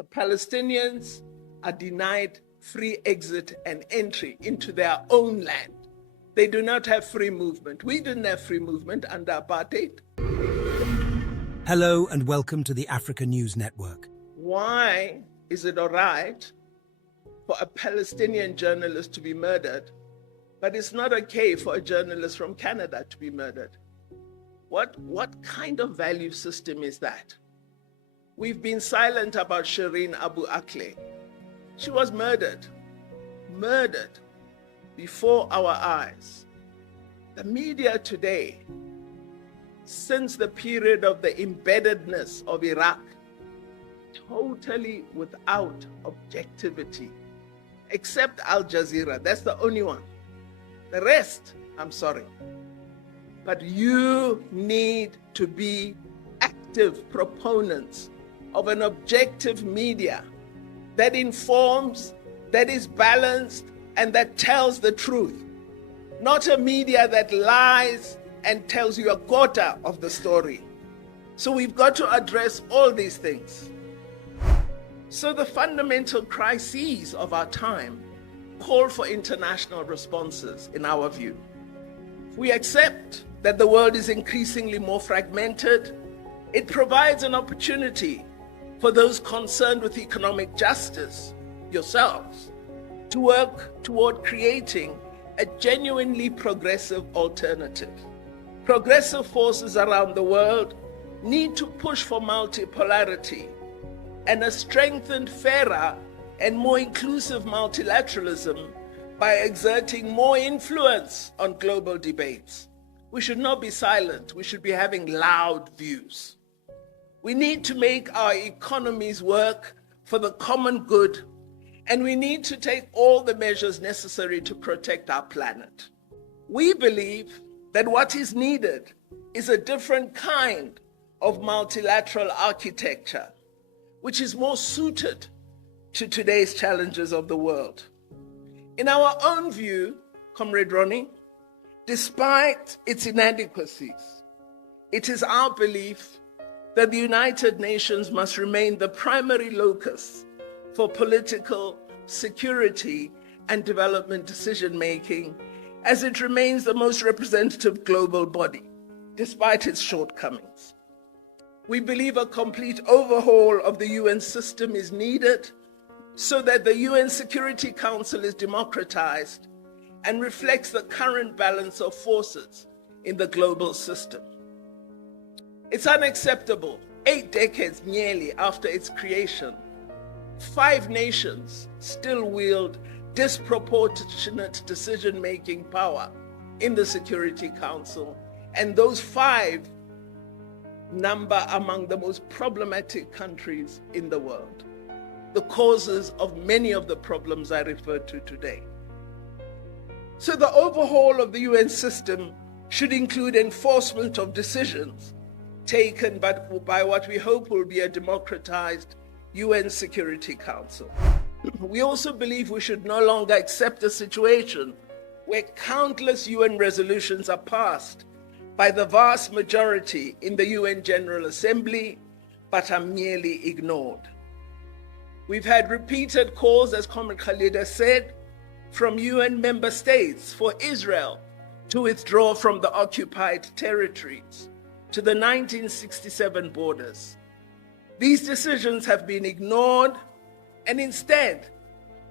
The Palestinians are denied free exit and entry into their own land. They do not have free movement. We didn't have free movement under apartheid. Hello and welcome to the Africa News Network. Why is it all right for a Palestinian journalist to be murdered, but it's not okay for a journalist from Canada to be murdered? What kind of value system is that? We've been silent about Shireen Abu Akleh. She was murdered before our eyes. The media today, since the period of the embeddedness of Iraq, totally without objectivity, except Al Jazeera. That's the only one. The rest, I'm sorry. But you need to be active proponents of an objective media that informs, that is balanced, and that tells the truth. Not a media that lies and tells you a quarter of the story. So we've got to address all these things. So the fundamental crises of our time call for international responses, in our view. We accept that the world is increasingly more fragmented. It provides an opportunity for those concerned with economic justice, yourselves, to work toward creating a genuinely progressive alternative. Progressive forces around the world need to push for multipolarity and a strengthened, fairer, and more inclusive multilateralism by exerting more influence on global debates. We should not be silent. We should be having loud views. We need to make our economies work for the common good, and we need to take all the measures necessary to protect our planet. We believe that what is needed is a different kind of multilateral architecture, which is more suited to today's challenges of the world. In our own view, Comrade Ronnie, despite its inadequacies, it is our belief that the United Nations must remain the primary locus for political, security, and development decision-making, as it remains the most representative global body, despite its shortcomings. We believe a complete overhaul of the UN system is needed so that the UN Security Council is democratized and reflects the current balance of forces in the global system. It's unacceptable, 8 decades nearly after its creation, 5 nations still wield disproportionate decision-making power in the Security Council, and those 5 number among the most problematic countries in the world, the causes of many of the problems I referred to today. So the overhaul of the UN system should include enforcement of decisions taken by what we hope will be a democratized UN Security Council. We also believe we should no longer accept a situation where countless UN resolutions are passed by the vast majority in the UN General Assembly, but are merely ignored. We've had repeated calls, as Comrade Khalid has said, from UN member states for Israel to withdraw from the occupied territories to the 1967 borders. These decisions have been ignored, and instead,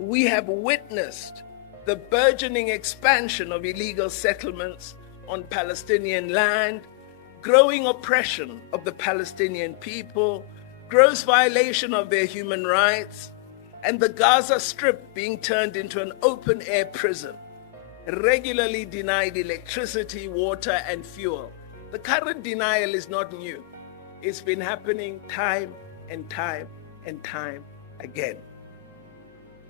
we have witnessed the burgeoning expansion of illegal settlements on Palestinian land, growing oppression of the Palestinian people, gross violation of their human rights, and the Gaza Strip being turned into an open-air prison, regularly denied electricity, water, and fuel. The current denial is not new. It's been happening time and time and time again.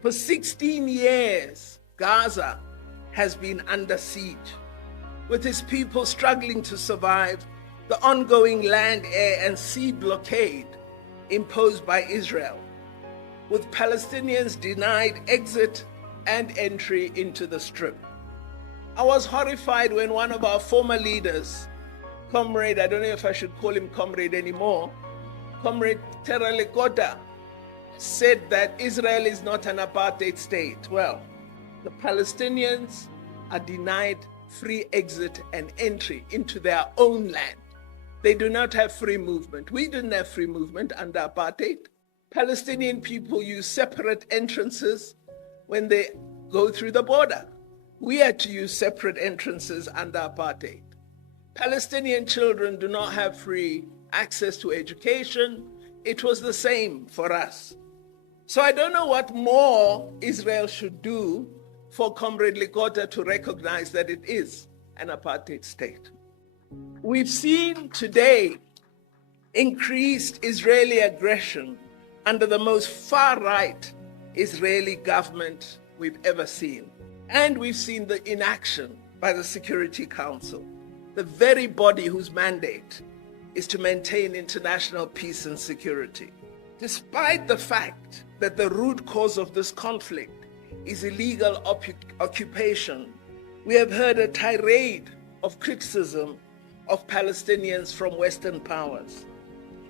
For 16 years, Gaza has been under siege, with its people struggling to survive the ongoing land, air, and sea blockade imposed by Israel, with Palestinians denied exit and entry into the Strip. I was horrified when one of our former leaders, Comrade, I don't know if I should call him Comrade anymore, Comrade Terra Lekota, said that Israel is not an apartheid state. Well, the Palestinians are denied free exit and entry into their own land. They do not have free movement. We didn't have free movement under apartheid. Palestinian people use separate entrances when they go through the border. We had to use separate entrances under apartheid. Palestinian children do not have free access to education. It was the same for us. So I don't know what more Israel should do for Comrade Likota to recognize that it is an apartheid state. We've seen today increased Israeli aggression under the most far-right Israeli government we've ever seen. And we've seen the inaction by the Security Council, the very body whose mandate is to maintain international peace and security. Despite the fact that the root cause of this conflict is illegal occupation, we have heard a tirade of criticism of Palestinians from Western powers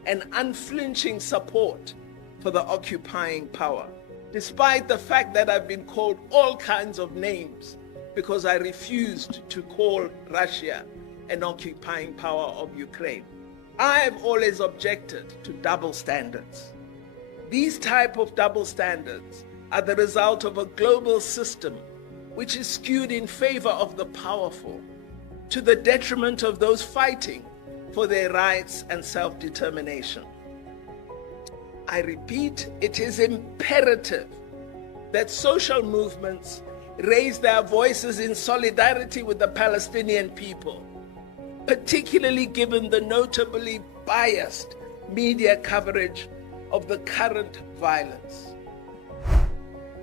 and unflinching support for the occupying power, despite the fact that I've been called all kinds of names because I refused to call Russia an occupying power of Ukraine. I have always objected to double standards. These type of double standards are the result of a global system which is skewed in favor of the powerful, to the detriment of those fighting for their rights and self-determination. I repeat, it is imperative that social movements raise their voices in solidarity with the Palestinian people, particularly given the notably biased media coverage of the current violence.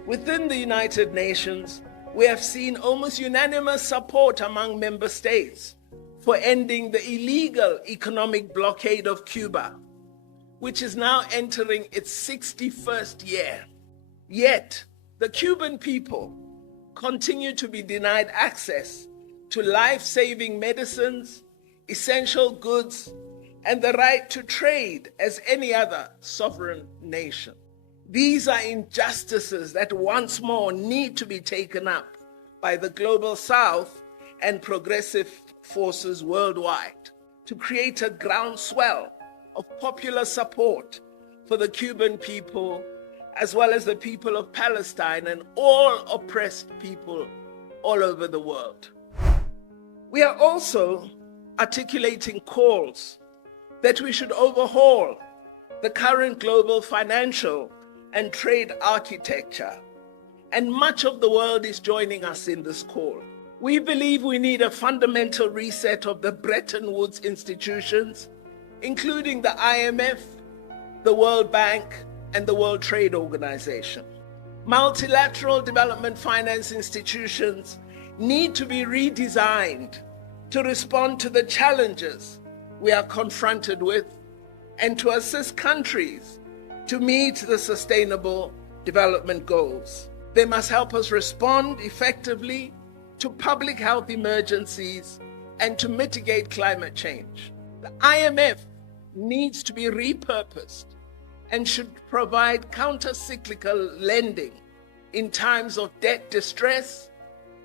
Within the United Nations, we have seen almost unanimous support among member states for ending the illegal economic blockade of Cuba, which is now entering its 61st year. Yet, the Cuban people continue to be denied access to life-saving medicines, essential goods, and the right to trade as any other sovereign nation. These are injustices that once more need to be taken up by the global South and progressive forces worldwide to create a groundswell of popular support for the Cuban people, as well as the people of Palestine and all oppressed people all over the world. We are also articulating calls that we should overhaul the current global financial and trade architecture, and much of the world is joining us in this call. We believe we need a fundamental reset of the Bretton Woods institutions, including the IMF, the World Bank, and the World Trade Organization. Multilateral development finance institutions need to be redesigned to respond to the challenges we are confronted with and to assist countries to meet the sustainable development goals. They must help us respond effectively to public health emergencies and to mitigate climate change. The IMF needs to be repurposed and should provide counter-cyclical lending in times of debt distress,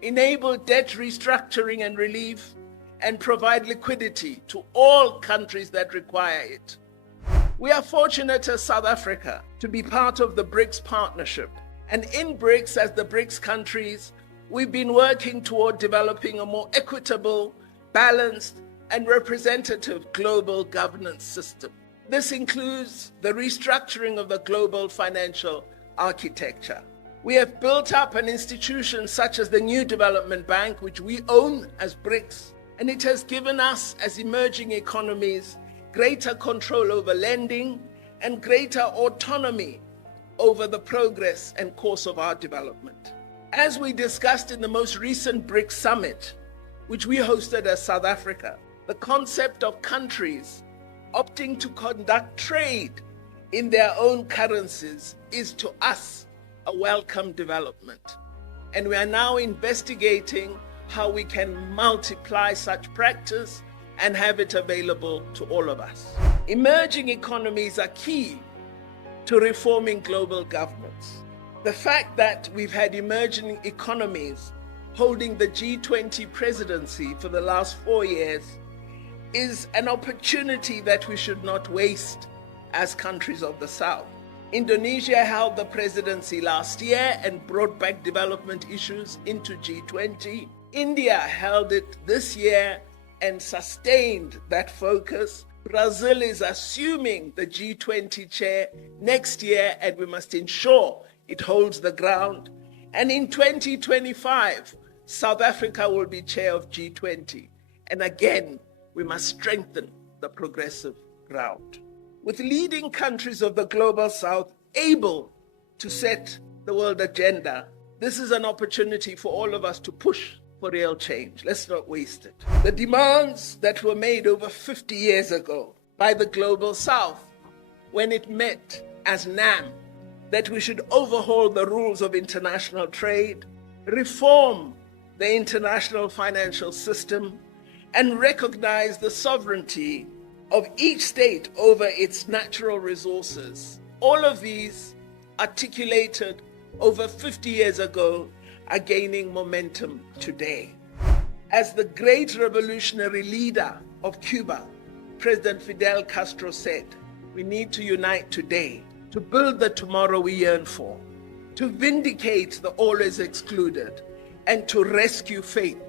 enable debt restructuring and relief, and provide liquidity to all countries that require it. We are fortunate as South Africa to be part of the BRICS Partnership. And in BRICS, as the BRICS countries, we've been working toward developing a more equitable, balanced, and representative global governance system. This includes the restructuring of the global financial architecture. We have built up an institution such as the New Development Bank, which we own as BRICS, and it has given us, as emerging economies, greater control over lending and greater autonomy over the progress and course of our development. As we discussed in the most recent BRICS summit, which we hosted as South Africa, the concept of countries opting to conduct trade in their own currencies is to us a welcome development. And we are now investigating how we can multiply such practice and have it available to all of us. Emerging economies are key to reforming global governance. The fact that we've had emerging economies holding the G20 presidency for the last 4 years is an opportunity that we should not waste as countries of the South. Indonesia held the presidency last year and brought back development issues into G20. India held it this year and sustained that focus. Brazil is assuming the G20 chair next year, and we must ensure it holds the ground. And in 2025, South Africa will be chair of G20. And again, we must strengthen the progressive ground. With leading countries of the global South able to set the world agenda, this is an opportunity for all of us to push for real change. Let's not waste it. The demands that were made over 50 years ago by the global South when it met as NAM, that we should overhaul the rules of international trade, reform the international financial system, and recognize the sovereignty of each state over its natural resources. All of these, articulated over 50 years ago, are gaining momentum today. As the great revolutionary leader of Cuba, President Fidel Castro said, we need to unite today to build the tomorrow we yearn for, to vindicate the always excluded, and to rescue faith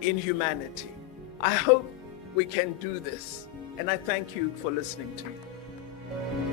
in humanity. I hope we can do this, and I thank you for listening to me.